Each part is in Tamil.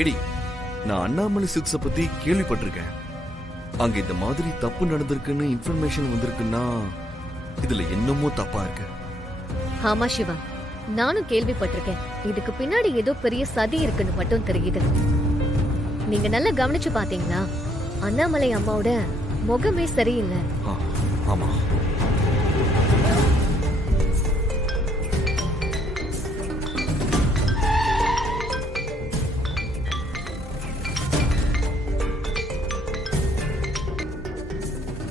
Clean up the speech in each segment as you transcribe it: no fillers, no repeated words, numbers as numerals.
எடி, நான் அண்ணாமலை சிக்ஸ பத்தி கேள்விப்பட்டிருக்கேன். அங்க இந்த மாதிரி தப்பு நடந்திருக்குன்னு இன்ஃபர்மேஷன் வந்திருக்குன்னா இதுல என்னமோ தப்பா இருக்கு. ஆமா சிவா, நானும் கேள்விப்பட்டிருக்கேன். இதுக்கு பின்னாடி ஏதோ பெரிய சதி இருக்குன்னு மட்டும் தெரியுது. நீங்க நல்லா கவனிச்சு பாத்தீங்களா, அண்ணாமலை அம்மாவோட முகமே சரியில்லை. ஆமா.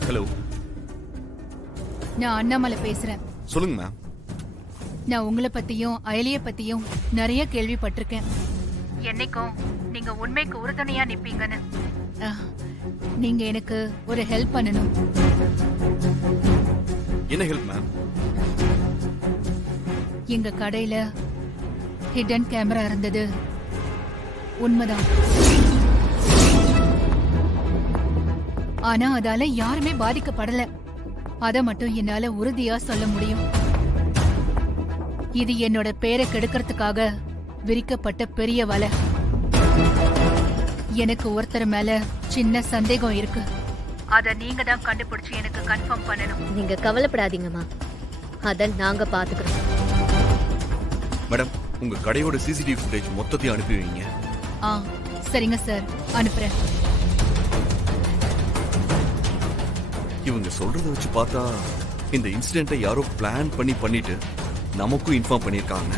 ஹலோ, நான் அண்ணாமலை பேசுறேன். சொல்லுங்க மேம். நான் உங்களை பத்தியும் அயலிய பத்தியும் நிறைய கேள்விப்பட்டிருக்கேன். என்னைக்கும் நீங்க உண்மைக்கு உறுதுணையா நிப்பீங்கன்னு. நீங்க எனக்கு ஒரு ஹெல்ப் பண்ணணும். என்ன ஹெல்ப் மேம்? எங்க கடையில ஹிடன் கேமரா இருந்தது உண்மைதான். ஆனா அதால யாருமே பாதிக்கப்படல. அத மட்டும் என்னால உறுதியா சொல்ல முடியும். இது என்னோட பேரை கெடுக்கிறதுக்காக விரிக்கப்பட்ட பெரிய வலை. எனக்கு ஒருத்தர் மேல சின்ன சந்தேகம் இருக்கு. அத நீங்க தான் கண்டுபிடிச்சு எனக்கு கன்ஃபார்ம் பண்ணணும். நீங்க கவலைப்படாதீங்கம்மா, அத நாங்க பாத்துக்கிறோம். மேடம், உங்க கடையோட சிசிடிவி ஃபுட்டேஜ் மொத்தத்தையும் அனுப்பி வைங்க. சரிங்க சார், அனுப்புறேன். இவங்க சொல்றத வச்சு பார்த்தா இந்த இன்சிடென்ட்டை யாரோ பிளான் பண்ணிட்டு நமக்கும் இன்ஃபார்ம் பண்ணிருக்காங்க.